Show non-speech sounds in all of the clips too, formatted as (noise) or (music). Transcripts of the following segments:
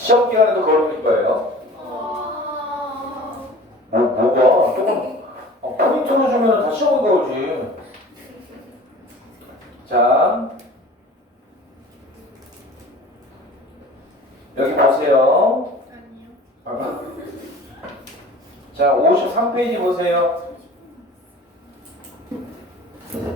시험 기간에도 걸어볼 거예요. 뭐, 뭐가? 조금, 어, 포인트로 주면 다 시험에 걸지. 자. 여기 보세요. 아, 자, 53페이지 보세요.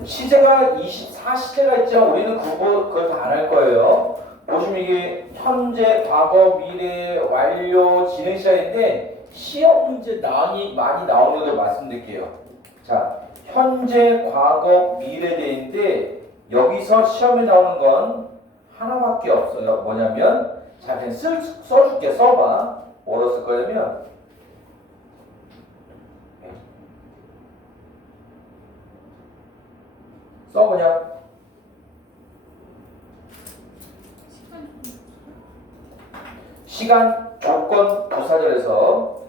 시제가 24시제가 있죠. 우리는 그거, 그걸 다 안 할 거예요. 보시면 이게 현재, 과거, 미래, 완료, 진행 시간인데 시험 문제 많이, 많이 나오는 걸 말씀드릴게요. 자, 현재, 과거, 미래 대인데 여기서 시험에 나오는 건 하나밖에 없어요. 뭐냐면 자, 그냥 쓸, 써줄게. 써봐. 뭐로 쓸 거냐면 써 그냥 시간 조건 부사절에서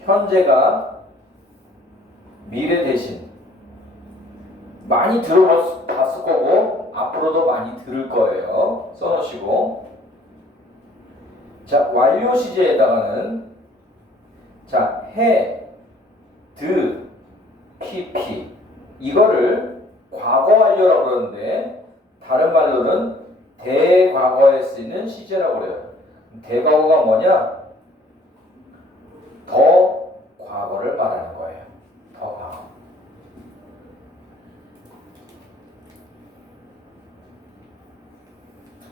현재가 미래 대신 많이 들어봤을 거고 앞으로도 많이 들을 거예요. 써놓으시고 자 완료 시제에다가는 자 해, 드, pp 이거를 과거 완료라고 그러는데 다른 말로는 대과거에 쓰이는 시제라고 그래요. 대과거가 뭐냐? 더 과거를 말하는 거예요. 더 과거.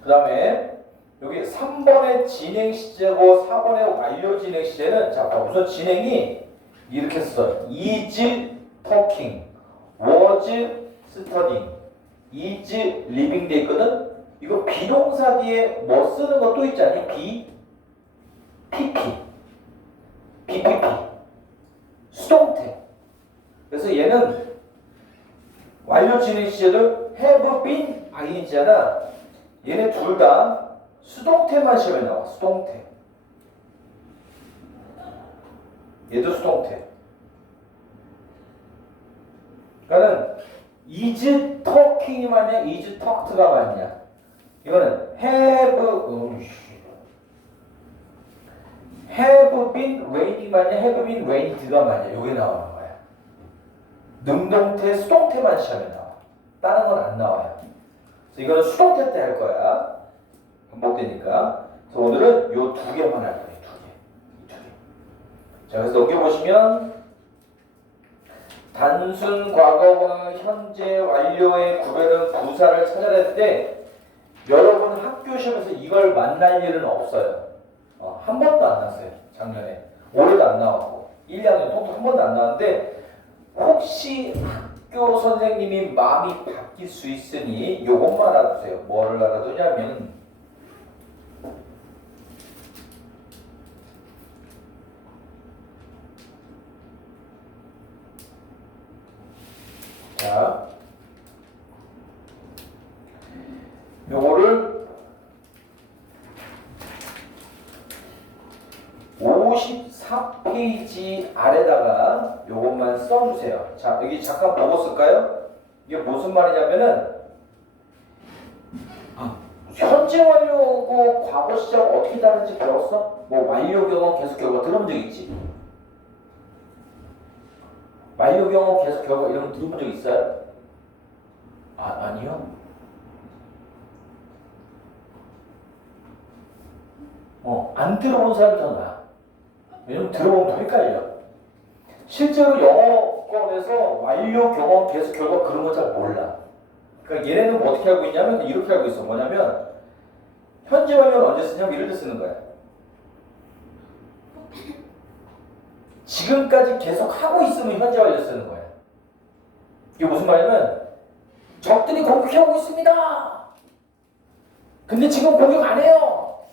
그 다음에 여기 3번의 진행 시제고 4번의 완료 진행 시제는 자 우선 진행이 이렇게 써 is talking, was studying, is living 돼 있거든. 이거 비동사 뒤에 뭐 쓰는 거또 있지 않니? be, pp, bpp, 수동태. 그래서 얘는 완료 진행 시제를 have been ing잖아. 얘네 둘 다 수동태만 시험에 나와. 수동태. 얘도 수동태. 그러니까는 is talking이 맞냐, is talked가 맞냐. 이거는 have, 음씨. have been rain이 맞냐, have been rained가 맞냐. 요게 나오는 거야. 능동태, 수동태만 시험에 나와. 다른 건 안 나와요. 그래서 이거는 수동태 때 할 거야. 반복되니까. 그래서 오늘은 요 두 개만 할 거예요. 두 개. 자, 그래서 넘겨보시면 단순 과거와 현재 완료의 구별은 부사를 찾아야 할때 여러분 학교 시험에서 이걸 만날 일은 없어요. 어, 한 번도 안 났어요. 작년에. 올해도 안 나왔고. 1, 2학년 통통 한 번도 안 나왔는데 혹시 학교 선생님이 마음이 바뀔 수 있으니 요것만 알아두세요. 뭐를 알아두냐면 자 요거를 54페이지 아래다가 요것만 써주세요. 자, 여기 잠깐 보고 쓸까요? 이게 무슨 말이냐면은 현재 완료고 과거 시작 어떻게 다른지 배웠어? 뭐 완료 경험 계속 결과 들어본 적 있지? 완료 경험 계속 결과 이런 거 들어본 적 있어요? 아, 아니요. 어, 안 들어본 사람이 더 나아. 왜냐면 들어보면 더 헷갈려. 실제로 영어권에서 완료 경험 계속 결과 그런 거 잘 몰라. 그러니까 얘네는 뭐 어떻게 알고 있냐면 이렇게 알고 있어. 뭐냐면 현재 완료는 언제 쓰냐면 이럴 때 쓰는 거야. 지금까지 계속 하고 있으면 현재 완료 쓰는 거야. 이게 무슨 말이냐면 적들이 공격하고 있습니다. 근데 지금 공격 안 해요.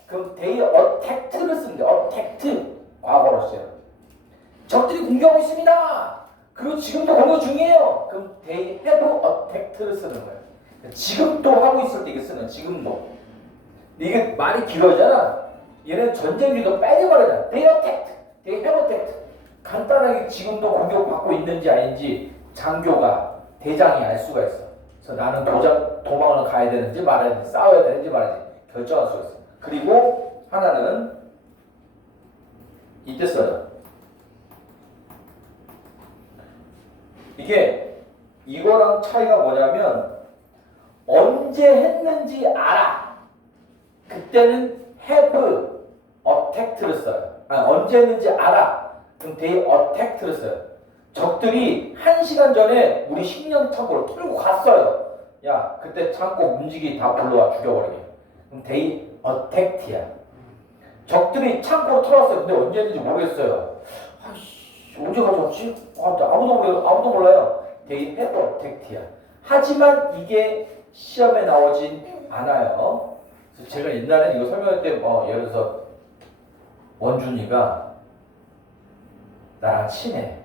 그럼 they attacked를 쓰면 돼. attacked 과거로 써요. 적들이 공격하고 있습니다. 그리고 지금도 공격 중이에요. 그럼 they have attacked를 쓰는 거예요. 지금도 하고 있을 때 이게 쓰는. 지금도. 이게 말이 길어잖아. 얘는 전쟁기도 말하잖아. they attacked, they have attacked. 간단하게 지금도 공격받고 있는지 아닌지 장교가 대장이 알 수가 있어. 그래서 나는 도장 도망을 가야 되는지 말아야 되는지 싸워야 되는지 말아야 되는지 결정할 수가 있어. 그리고 하나는 이때 써요. 이게 이거랑 차이가 뭐냐면 언제 했는지 알아. 그때는 have attack를 써요. 아, 언제 했는지 알아. 그럼 they attack를 써요. 적들이 한 시간 전에 우리 식량 창고를 털고 갔어요. 야, 그때 창고 움직이 다 불러와 죽여버리게. 그럼 they attacked야. 적들이 창고를 털었어요. 근데 언제 했는지 모르겠어요. 아씨, 언제 가져왔지? 아, 나 아무도 몰라요. 아무도 몰라요. they have attacked야. 하지만 이게 시험에 나오진 않아요. 그래서 제가 옛날에 이거 설명할 때, 뭐, 예를 들어서 원준이가 나랑 친해.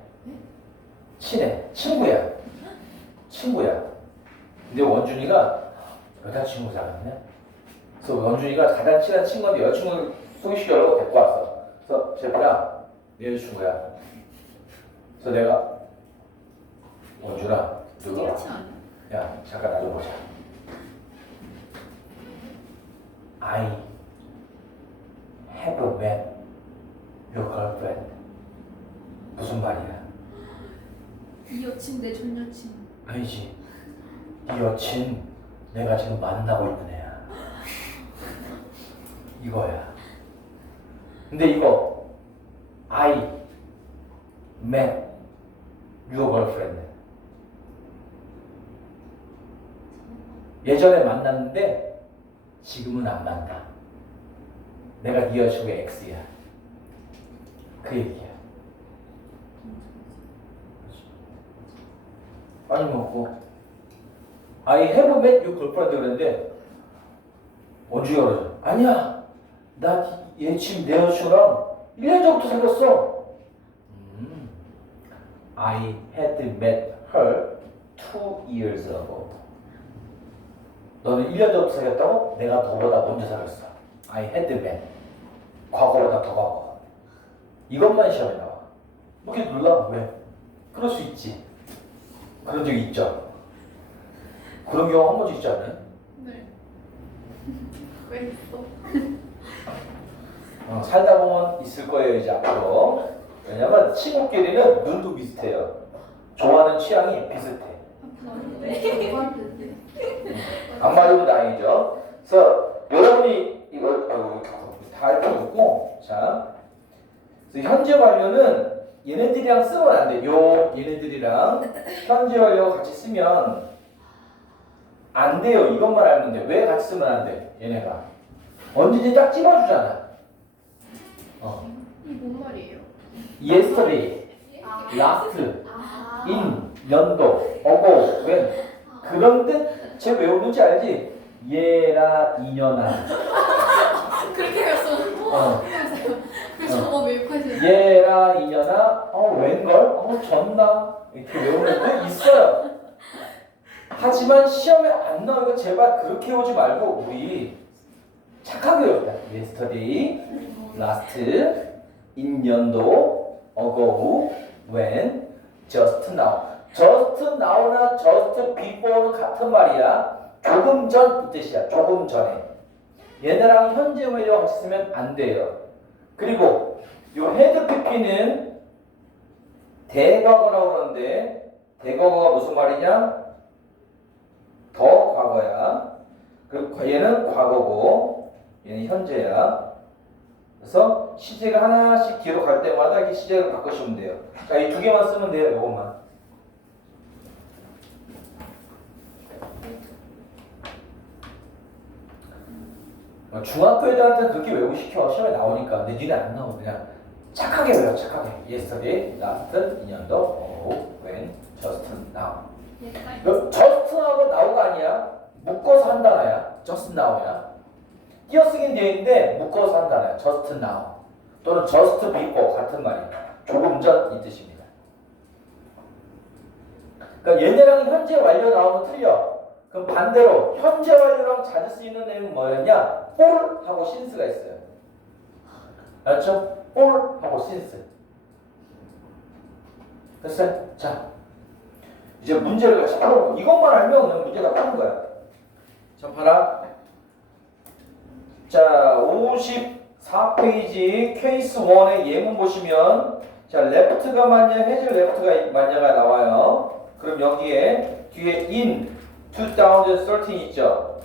친해. 친구야. 친구야. 근데 원준이가 여자친구 생겼네. 그래서 원준이가 가장 친한 친구인데 여자친구 소개시켜려고 데리고 왔어. 그래서 제프야, 내 여자친구야. 그래서 내가 원준아, 누가? 야, 잠깐 나좀 보자. I have met your girlfriend. 무슨 말이야? 이 여친 내 전 여친. 아니지. 이 여친 내가 지금 만나고 있는 애야. 이거야. 근데 이거 I met your girlfriend. 예전에 만났는데 지금은 안 만나. 내가 네 여친구의 X야. 그 얘기야. 아니 뭐 I have met your girlfriend 그랬는데 원주가 그러죠. 아니야. 나얘 지금 내 여친구랑 1년 전부터 사귀었어. 음. I had met her two years ago. 너는 1년 전부터 사귀었다고? 내가 너보다 먼저 사귀었어. I had met. 과거보다 더 과거. 이것만 시험에 나와. 뭐 이렇게 놀라? 왜? 그럴 수 있지. 그런 적이 있죠. 그런 경우 한 번도 있지 않아요? 네. (laughs) 왜 있어? 어, 살다 보면 있을 거예요 이제 앞으로. 왜냐면 친구끼리는 눈도 비슷해요. 좋아하는 취향이 비슷해. 네. 안 맞으면 다행이죠. 그래서 여러분이 이걸 아이고 다할 필요 없고 자 현재 완료는 얘네들이랑 쓰면 안 돼. 요 얘네들이랑 현재 완료 같이 쓰면 안 돼요. 이것만 알면 돼. 왜 같이 쓰면 안 돼? 얘네가 언제든지 딱 집어주잖아. 어. 이뭔 말이에요? yesterday, 아. last, 아. in, 연도, ago, when 그런 뜻 쟤 외우는지 알지? 얘라 이년아 그렇게. 어. 그래서 저거 메이크하시는 얘라 이년아 어 웬걸? 어 졌나? 이렇게 외우는 거 있어요 하지만 시험에 안 나오니까 제발 그렇게 오지 말고 우리 착하게 외우자 yesterday, last, in 연도, ago, when, just now. Just now나 just before는 같은 말이야. 조금 전 이 뜻이야. 조금 전에. 얘네랑 현재 완료 같이 쓰면 안 돼요. 그리고 요 헤드 PP는 대과거라고 그러는데 대과거가 무슨 말이냐? 더 과거야. 그리고 얘는 과거고 얘는 현재야. 그래서 시제가 하나씩 갈 때마다 이렇게 시제를 바꾸시면 돼요. 자, 이 두 개만 쓰면 돼요. 이것만. 어, 중학교 애들한테는 그렇게 외우고 시켜 시험에 나오니까 근데 니네 안 나오 그냥 착하게 외워 착하게 yesterday, last, 2년도, oh, when, just now 그 just now가 now가 아니야 묶어서 한 단어야 just now야 띄어쓰기는 되어 있는데 묶어서 한 단어야 just now 또는 just before 같은 말이야 조금 전 이 뜻입니다. 그러니까 얘네랑 현재 완료 나오면 틀려. 그럼 반대로 현재 완료랑 자주 쓰이는 내용은 뭐였냐? for 하고 since가 있어요. 알았죠? for 하고 since. 됐어요? 자 이제 문제를 같이 풀어보고 이것만 알면 문제가 푸는 거야. 자 봐라 자, 54페이지 케이스 1의 예문 보시면 자, 레프트가 맞냐, 해즈 레프트가 맞냐가 나와요. 그럼 여기에 뒤에 in 2013 있죠?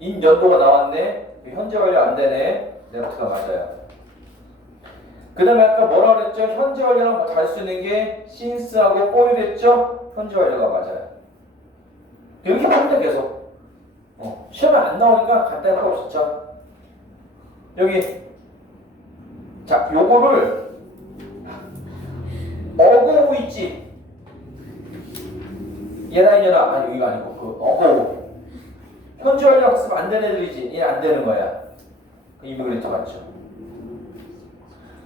in 연도가 나왔네. 현재 완료 안 되네. 레프트가 맞아요. 그 다음에 아까 뭐라 그랬죠? 현재 완료랑 달수 있는 게 since하고 for이랬죠? 현재 완료가 맞아요. 이렇게 하면 돼 계속. 어, 시험에 안 나오니까 간단히 풀어 진짜. 여기 자 요거를 어고우 있지. 얘나 얘나 아니 여기가 아니고 그. 현재 완료 학습 안 되는 애들이지. 얘 안 되는 거야. 그 이미그레이터 맞죠?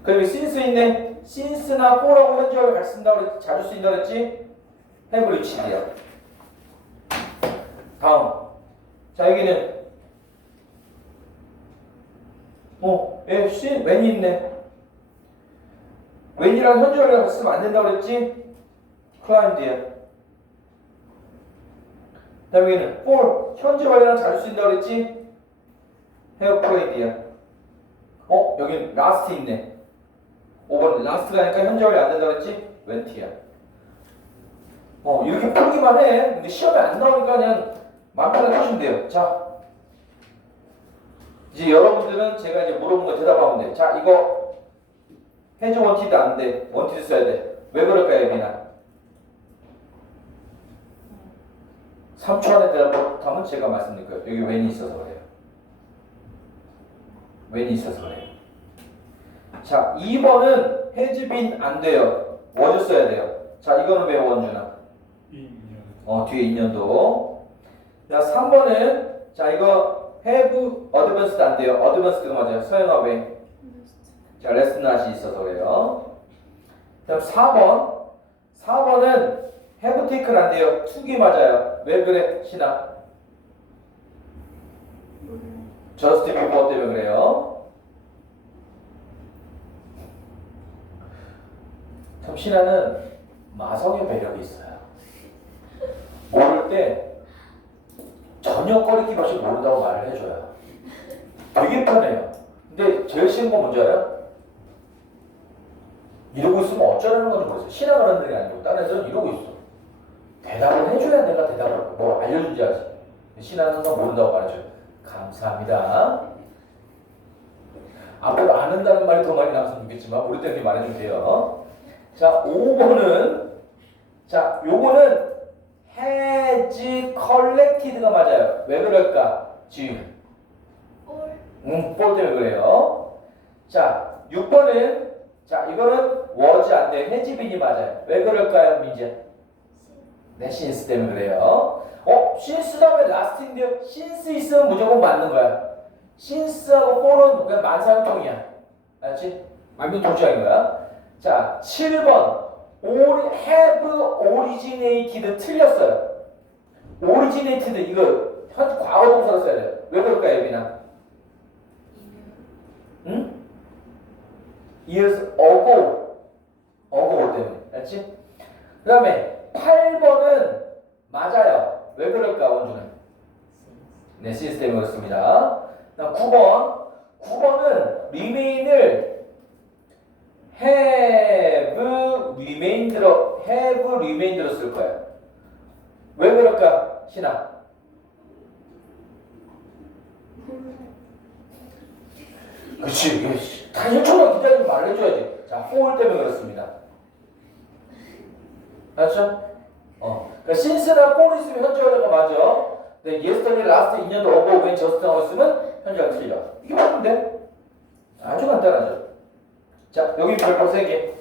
그리고 신스 있네. 신스나 포라고 완료 잘 쓴다고 그랬지. 자주 쓰인다고 그랬지. 해브리치디야. 다음. 자 여기는 어, 예, 신 웬이 있네. 웬이랑 완료가 쓰면 안 된다고 그랬지? 클라인드야. 그다음에 여기는 for 현재 완료랑 잘 쓰인다고 그랬지? 헤어 플레이드야. 어, 여기는 라스트 있네. 5번 라스트가 니까 현재 완료 안 된다고 그랬지? 웬티야. 어, 이렇게 풀기만 해. 근데 시험에 안 나오니까 그냥 마음 편하게 하시면 돼요. 자, 이제 여러분들은 제가 이제 물어본 거 대답하면 돼. 자, 이거 해즈 원티드 안 돼. 원티드 써야 돼. 왜 그럴까요, 미나? 3초 안에 대답하면 제가 말씀드릴 거예요. 여기 웬이 있어서 그래요. 웬이 있어서 그래요. 자, 2번은 해즈빈 안 돼요. 원주 써야 돼요. 자, 이거는 왜 원주나? 어, 뒤에 2년도. 자, 3번은 자, 이거 have advanced 안 돼요. advanced가 맞아요. 서영아 왜? 자, 레슨 낫이 있어서 그래요. 그다음 4번. 4번은 have taken 안 돼요. 투기 맞아요. 왜 그래? 신아. just before 때문에 그래요. 참 신하는 마성의 매력이 있어요. 모를 때 전혀 꺼리낌 없이 모른다고 말을 해줘요. 되게 편해요. 근데 제일 쉬운 건 뭔지 알아요? 이러고 있으면 어쩌라는 건지 모르겠어요. 신앙을 하는 게 아니고 다른 애들은 이러고 있어. 대답을 해줘야 내가 대답을 하고 뭐 알려준지. 신앙은 모른다고 말해줘요. 감사합니다. 앞으로 안 한다는 말이 더 많이 나왔으면 좋겠지만 때는 말해주면 돼요. 자, 5번은 자, 요거는 has collected가 맞아요. 왜 그럴까? 지금 올. 음, 볼 때문에 그래요. 자, 6번은 자, 이거는 was 안 돼. 해지빈이 맞아요. 왜 그럴까요, 민재? 네, since 때문에 그래요. 어, since 다음에 last인데요. since 있으면 무조건 맞는 거야. since하고 for은 그냥 만사형통이야. 알지? 완전 동시인 거야. 자, 7번. Have originated 틀렸어요. originated 이거 현 과거 동사로 써야 돼요. 왜 그럴까요, 예빈아? 응? years ago. ago 때문에. 알지? 그 다음에 8번은 맞아요. 왜 그럴까, 원주는? 네. 그다음 9번. 9번은 remain을 have remained로, have remained로 쓸 거야. 왜 그럴까, 신아? 그치. 단순처럼 기다리지 말해줘야지. 자, 호울 때문에 그렇습니다. 알았죠? 어. 그러니까 since나 있으면 현재 완료가 맞아. 근데 yesterday, last, 2년도 오고 when just 나고 있으면 현재가 틀려. 이게 돼. 아주 간단하죠. 자, 여기 별표 3개.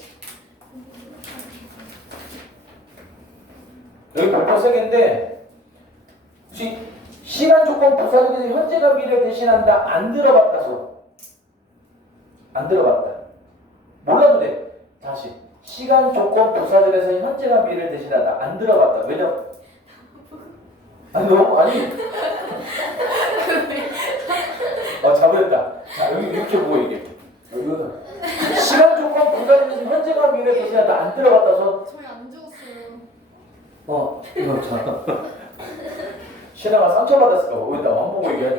여기 별표 3개인데 혹시 시간 조건 부사적에서 현재가 미래 대신한다 안 들어봤다 소. 안 들어봤다. 몰라도 돼. 다시. 시간 조건 부사절에서 현재가 미래를 대신하다. 안 들어봤다. 왜냐? 아니 너무 아니. 어 잘못했다. 자 여기 이렇게 보고 얘기해. 여기는 시간 조건 부사절에서 현재가 미래를 대신하다. 안 들어봤다서. 어 이거 참. 신하가 상처받았을까 봐. 여기다 왕 보고 얘기해.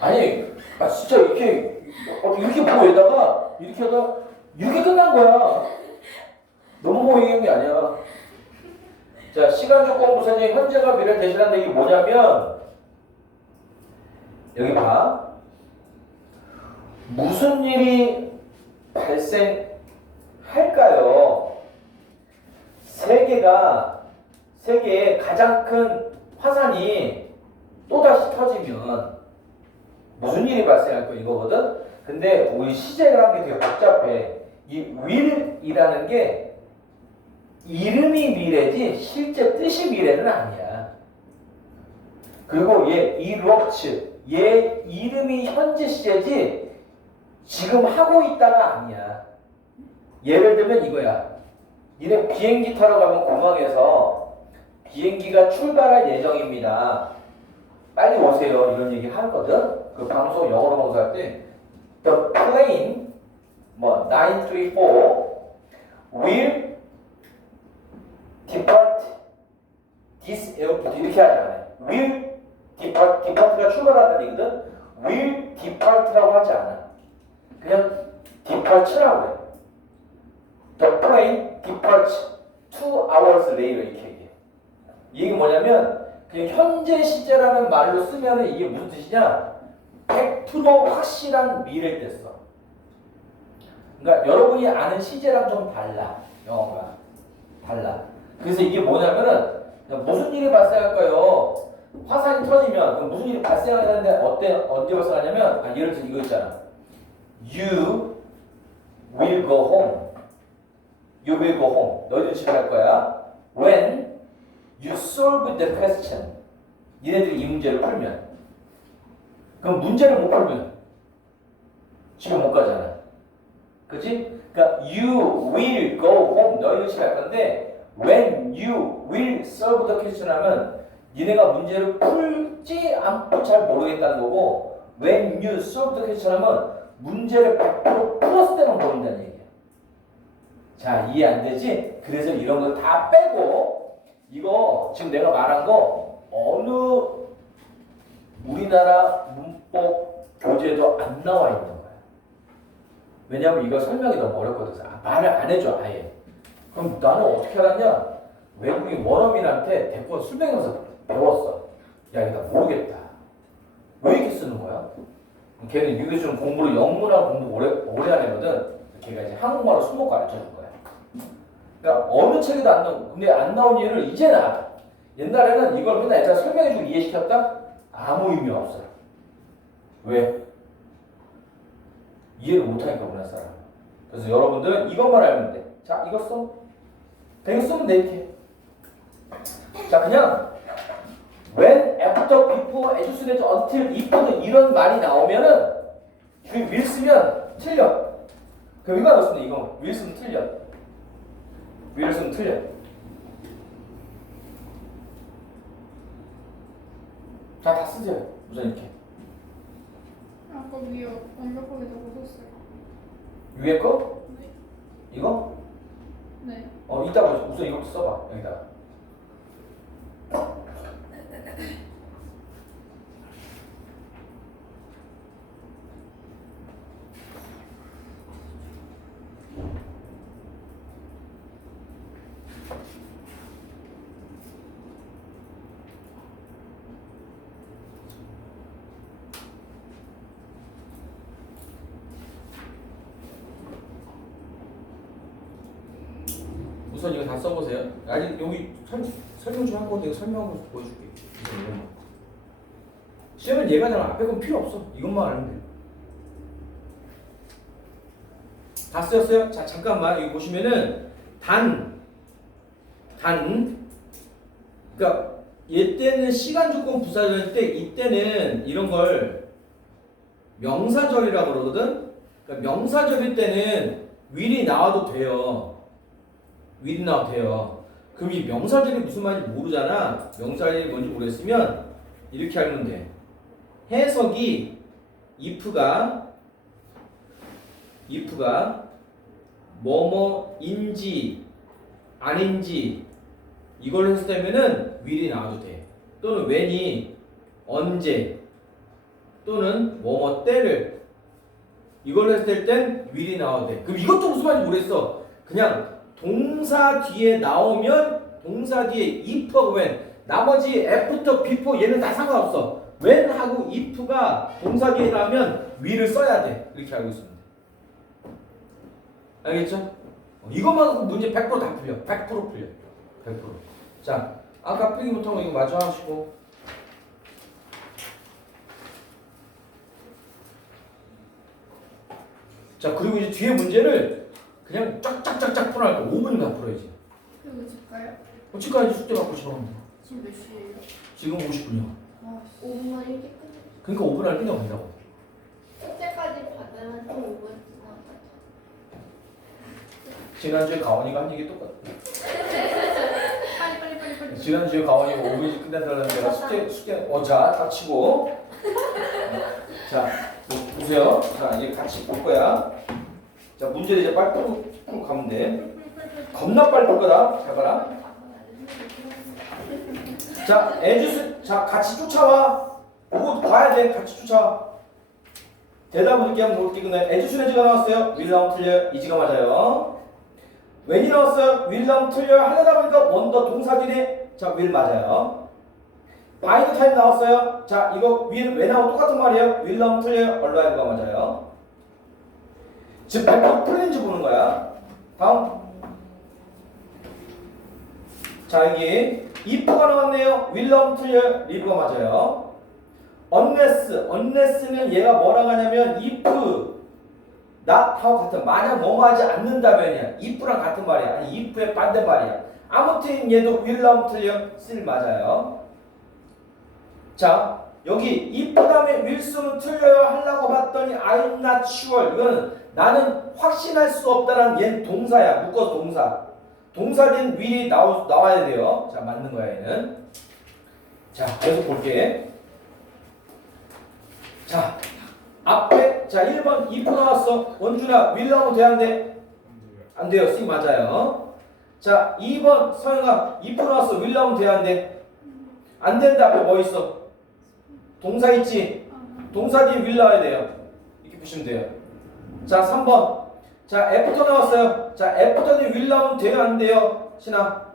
아니, 아 진짜 이렇게 어, 이렇게 보고 있다가 이렇게 하다 이렇게 끝난 거야. 너무 모이는 게 아니야. 자, 시간 조건 부사의 현재가 미래 대신한다 이게 뭐냐면 여기 봐. 무슨 일이 발생할까요? 세계가 세계의 가장 큰 화산이 또다시 터지면 무슨 일이 발생할 거 이거거든. 근데 우리 시제라는 게 되게 복잡해. 이 will이라는 게 이름이 미래지 실제 뜻이 미래는 아니야. 그리고 얘 이로츠 얘 이름이 현재 시제지 지금 하고 있다가 아니야. 예를 들면 이거야. 니네 비행기 타러 가면 공항에서 비행기가 출발할 예정입니다. 빨리 오세요. 이런 얘기 하거든. 그 방송 영어로 방송할 때 The plane 뭐 934 will depart this airport 이렇게 하지 않아요. will depart depart가 출발하는 얘기거든. will depart라고 하지 않아. 그냥 depart라고 해. The plane departs two hours later 이렇게 얘기해. 이게 뭐냐면 그냥 현재 시제라는 말로 쓰면 이게 무슨 뜻이냐? 100% 확실한 미래를 뗐어. 그러니까 여러분이 아는 시제랑 좀 달라. 영어가. 달라. 그래서 이게 뭐냐면은 무슨 일이 발생할까요? 화산이 터지면 무슨 일이 발생하는데 어때 언제 발생하냐면 아, 예를 들어 이거 있잖아. You will go home. You will go home. 너희들 집에 갈 거야. When you solve the question. 니네들이 이 문제를 풀면. 그럼 문제를 못 풀면 집에 못 가잖아. 그지? 그러니까 you will go home. 너희들 집에 갈 건데 when you will solve the question 하면 니네가 문제를 풀지 않고 잘 모르겠다는 거고 when you solve the question 하면 문제를 100% 풀었을 때만 모른다는 얘기야. 자 이해 안 되지? 그래서 이런 거 다 빼고 이거 지금 내가 말한 거 어느 우리나라 문법 교재도 안 나와 있는 거야. 왜냐면 이거 설명이 너무 어렵거든. 아, 말을 안 해줘 아예. 그럼 나는 어떻게 알았냐? 외국인 원어민한테 대권 술 먹으면서 배웠어. 야 이거 나 모르겠다. 왜 이렇게 쓰는 거야? 걔는 미국에서는 공부를 영문하고 공부 오래 오래 하려거든. 걔가 이제 한국말로 술 먹고 가르쳐 준 거야. 그러니까 어느 책에도 안 나오고 근데 안 나온 이유를 이제 나. 옛날에는 이걸 맨날 애들 설명해주고 이해시켰다? 아무 의미 없어요. 왜? 이해를 못하니까 우리나라 사람. 그래서 여러분들은 이것만 알면 돼. 자, 이거 써. 되게 쓰면 돼 이렇게. 자, 그냥 when, after, before, as soon as, until, if는 이런 말이 나오면은 그 will 쓰면 틀려. 그럼 이거 넣었으면 이거 will 쓰면 틀려. 쓰면 틀려. 자, 다 쓰세요. 우선 이렇게. 아까 위에 완벽하게 적어줬어요. 위에 거? 네. 이거? 네. 어, 이따가 우선 이것도 써봐. 여기다가. 우선 이거 다 써보세요. 아직 여기 설, 설명 좀 하고 내가 설명하고 보여줄게. 시험은 얘가 잖아 앞에 건 필요 없어. 이것만 알면 돼. 다 쓰였어요? 자 잠깐만 여기 보시면은 단, 단, 그러니까 얘 때는 시간 조건 부사절 때 이때는 이런 걸 명사절이라고 그러거든. 그러니까 명사절일 때는 will이 나와도 돼요. Will이 나와도 돼요. 그럼 이 명사절이 무슨 말인지 모르잖아. 명사절이 뭔지 모르겠으면 이렇게 알면 돼. 해석이 if가 if가 뭐뭐인지 아닌지 이걸 때면은 will이 나와도 돼. 또는 when이 언제 또는 뭐뭐 때를 이걸로 했을 땐 will이 나와도 돼. 그럼 이것도 무슨 말인지 모르겠어. 그냥 동사 뒤에 나오면 동사 뒤에 if하고 when 나머지 after, before 얘는 다 상관없어. when하고 if가 동사 뒤에 나오면 will을 써야 돼. 이렇게 알고 있습니다. 알겠죠? 어, 이것만 문제 100%다 풀려. 100% 풀려. 100%. 자, 아까 풀기 못한 거 이거 마저 하시고. 자, 그리고 이제 뒤에 문제를 그냥 쫙쫙쫙쫙 풀어야 돼. 5분이면 풀어야지. 그리고 집가요? 어, 지금까지 숙제 받고 싶어합니다. 지금 몇 시에요? 지금 50분이요. 아, 5분만 일찍 끝내. 그러니까 5분 할 필요 없다고. 숙제까지 받으면 또 5분 지나갔다. 지난주에 가원이가 한 얘기 똑같아. (laughs) 빨리 빨리 빨리 빨리. 지난주에 가원이가 5분이 끝낸다는 내가 숙제, 숙제, 어, 자, 닥치고. 자, 뭐, 보세요. 자, 이제 같이 볼 거야. 자, 문제를 이제 풀고, 풀고 가면 돼. 겁나 빨리 풀 거다. 잘 봐라. 자, 에주스, 자, 같이 쫓아와. 보고 봐야 돼. 같이 쫓아와. 대답을 이렇게 한번 볼게 근데 에주스레지가 나왔어요. 윌 나오면 틀려요. 이지가 맞아요. 웬이 나왔어요. 윌 나오면 틀려요. 하려다 보니까 원더 동사진에 자, 윌 맞아요. 바이드 타임 나왔어요. 자, 이거 윌, 웬하고 똑같은 말이에요. 윌 나오면 틀려요. 얼라이브가 맞아요. 지금 100% 풀린지 보는 거야. 다음. 자, 여기 if가 나왔네요. will live가 맞아요. unless, unless는 얘가 뭐라고 하냐면 if, not하고 같은 만약 뭐뭐 하지 않는다면이야. if랑 같은 말이야. 아니 if의 반대말이야. 아무튼 얘도 will still 맞아요. 자, 여기 if 다음에 will 틀려요 하려고 봤더니 I'm not sure. 이거는 나는 확신할 수 없다라는 얘는 동사야. 묶어서 동사. 동사된 will이 나오, 나와야 돼요. 자, 맞는 거야, 얘는. 자, 계속 볼게. 자, 앞에, 자, 1번 if 나왔어. 원준아, will 나오면 돼? 안 돼요. C 맞아요. 자, 2번 서영아, if 나왔어. will 나오면 돼? 안 된다. 앞에 뭐 있어? 동사 있지? 동사 뒤에 will 나와야 돼요. 이렇게 보시면 돼요. 자, 3번. 자, 애프터 나왔어요. 자, 애프터는 will 나오면 돼요, 안 돼요? 신아?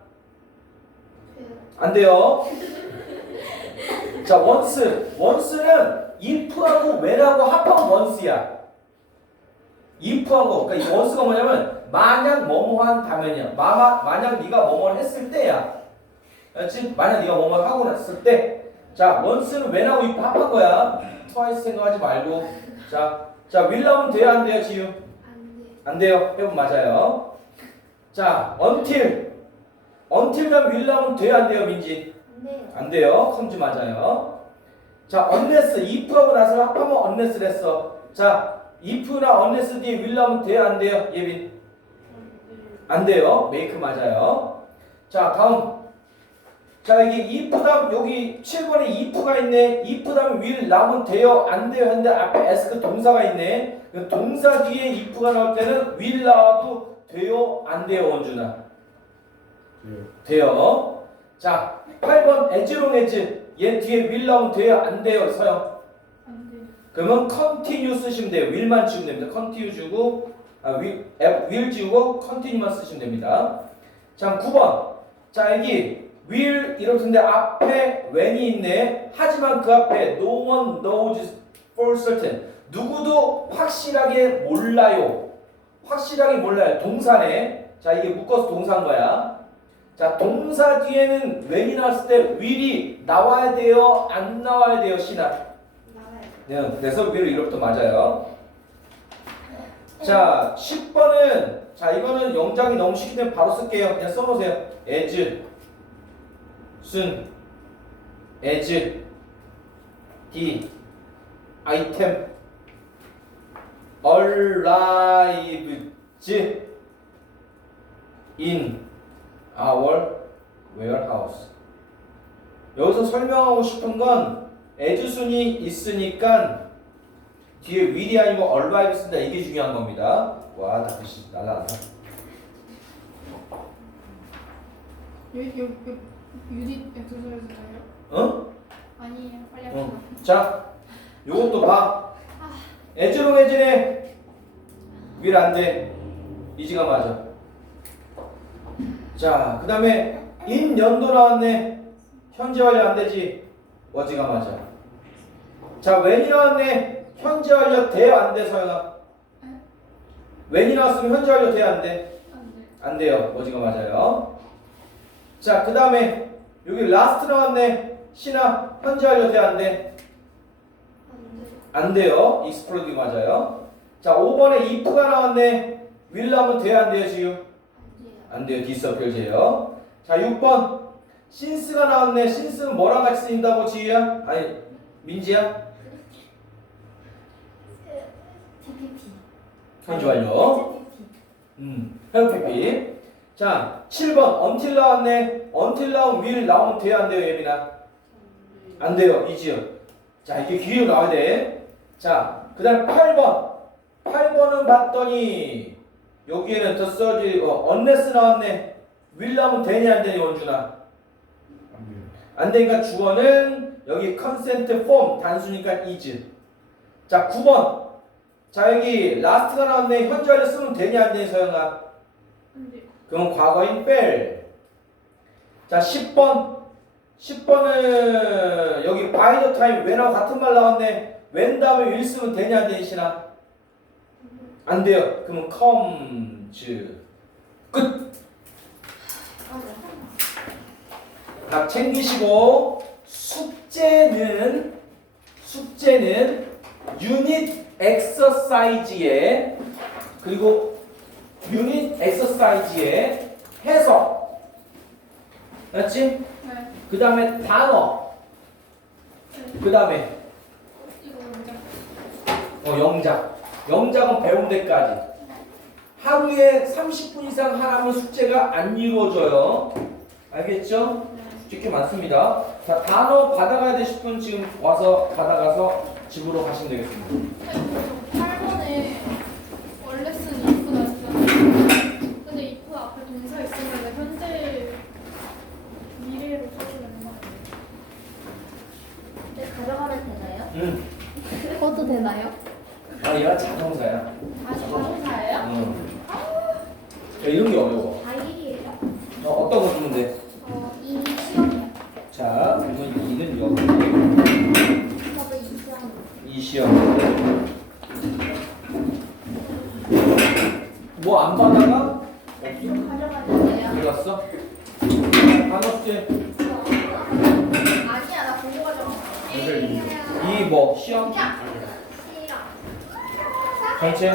안 돼요. 자, once. once는 if하고 when하고 합하면 once야. if하고, 그러니까 이 once가 뭐냐면, 만약 뭐뭐 한 다면이야. 마마, 만약 네가 뭐뭐를 했을 때야. 그렇지? 만약 네가 뭐뭐 하고 났을 때. 자, once는 when하고 if 합한 거야. twice 생각하지 말고. 자, 자, 나오면 돼요, 안 돼요, 지유? 안 돼. 안 돼요. 해본 맞아요. 자, until. until 다음 will 나오면 돼요, 안 돼요, 민지? 안 돼요. 안 돼요. 컴지 맞아요. 자, unless if하고 나서 합하면 unless를 했어. 자, if나 unless 뒤에 나오면 돼요, 안 돼요, 예빈? 안 돼요. make 맞아요. 자, 다음. 자, 여기 if 다음 여기 7번에 if가 있네. if 다음 will 나오면 돼요, 안 돼요 했는데 앞에 ask 동사가 있네. 그 동사 뒤에 if가 나올 때는 will 나와도 돼요, 안 돼요, 원준아? 돼요. 자, 8번 as long as 얘 뒤에 will 나오면 돼요, 안 돼요? 안 돼. 그러면 continue 쓰시면 돼요. will만 지우면 됩니다. continue 주고 아, will, will 지우고 continue만 쓰시면 됩니다. 자, 9번. 자, 여기 will 이렇던데 앞에 when이 있네. 하지만 그 앞에 no one knows for certain. 누구도 확실하게 몰라요. 확실하게 몰라요. 동사네. 자, 이게 묶어서 동사인 거야. 자, 동사 뒤에는 when이 나왔을 때 will이 나와야 돼요? 안 나와야 돼요? 신아? 나와요. 네, 그래서 위로 이렇게 맞아요. 자, 10번은 자 이거는 영장이 너무 쉽기 때문에 바로 쓸게요. 그냥 써보세요. as, 순, as, d, item, arrived in our warehouse. 여기서 설명하고 싶은 건 as 순이 있으니까 뒤에 will이 아니고 arrive 쓴다 이게 중요한 겁니다. 와, 나 글씨 날라간다. 유닛 엑서사이즈가요? 어? 아니에요. 빨리 어. 합시다. 자, 요것도 봐. 에즈로 에즈네 윌안 돼. 이지가 맞아. 자, 그 다음에 인 연도 나왔네. 현재 완료 안 되지. 워지가 맞아. 자, 웬이 나왔네. 현재 완료 돼안 돼, 서연아? 웬이 나왔으면 현재 완료 돼안 돼? 안돼 안 돼요. 워지가 맞아요. 자, 그 다음에 여기 라스트 나왔네. 신아, 현재 완료 돼안 돼? 안 돼요. 익스플로드 맞아요. 자, 5번에 if가 나왔네. will 하면 돼야 안 돼요, 지금? 안 돼요. 디서필제요. 자, 6번. since가 나왔네. since는 뭐랑 같이 쓰인다고 지희야? 아니, 민지야? TPP. 현재 완료. 음, 회피피. 자, 7번. until 나왔네. until 나오면 will 나오면 돼야 안 돼요, 예빈아? 안 돼요. 이지요. 자, 이게 기회로 나와야 돼. 자, 그 다음 8번. 8번은 봤더니 여기에는 더 써지 어, unless 나왔네. will 나오면 되냐 안 되냐 원준아? 안 되니까 주어는 여기 consent form 단수니까 is. 자, 9번. 자, 여기 last가 나왔네. 현재 완료 쓰면 되냐 안 되냐 서영아? 그럼 과거인 뺄. 자, 10번. 10번은 여기 by the time when하고 같은 말 나왔네. when 다음에 will 쓰면 되냐 안 되시나? 안 돼요. 그러면 comes. 끝. 각 챙기시고 숙제는 숙제는 유닛 엑서사이즈에 그리고 유닛 엑서사이즈에 해석. 맞지? 네. 그 다음에 단어. 그 다음에 이거 어, 영작 영작은 배운 데까지. 하루에 30분 이상 하라면 숙제가 안 이루어져요. 알겠죠? 숙제 꽤 많습니다. 자 단어 받아가야 되실 분 지금 와서 받아가서 집으로 가시면 되겠습니다 8번에 원래 쓴 if 나왔잖아요 근데 if 앞에 동사 있으면 현재 미래로 써야 되는 거 아니에요? 네, 가져가면 되나요? 응. 되나요? 아 얘가 자동사야 아 자동사예요? 응. 야, 이런 게 어려워 과일이에요. 어, 어떤 거 주면 돼? 어, 이 시험이요. 자, 그러면 2는 여기 저도 이 시험. 이 시험 뭐 안 받아가? 가져가면 돼요? 들었어? 단어 숙제 아니야, 나 공부 가져가. 이 뭐 시험 싫 어. 전체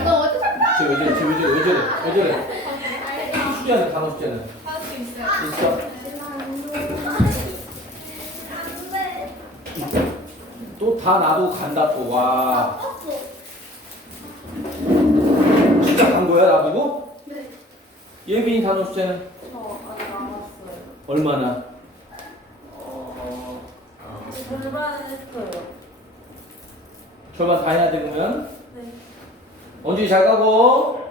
이거 어디 샀다? 저 요즘 저 요즘 요즘 요즘 숙제는 단어 숙제는 할수 있어요 있어. 또 다 놔두고 간다 또와 떴어. 진짜 간 거야 놔두고? 네 예빈이 단어 숙제는 저안 나왔어요. 얼마나? 어, 절반 했어요. 절반 다 해야 되면 네. 언제 잘 가고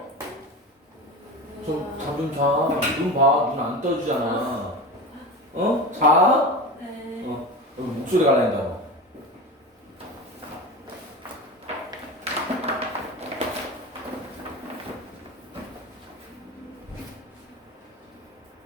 좀잠좀 자. 눈 봐. 눈 안 떠주잖아. 어? 자. 네. 어. 목소리 갈라진다고.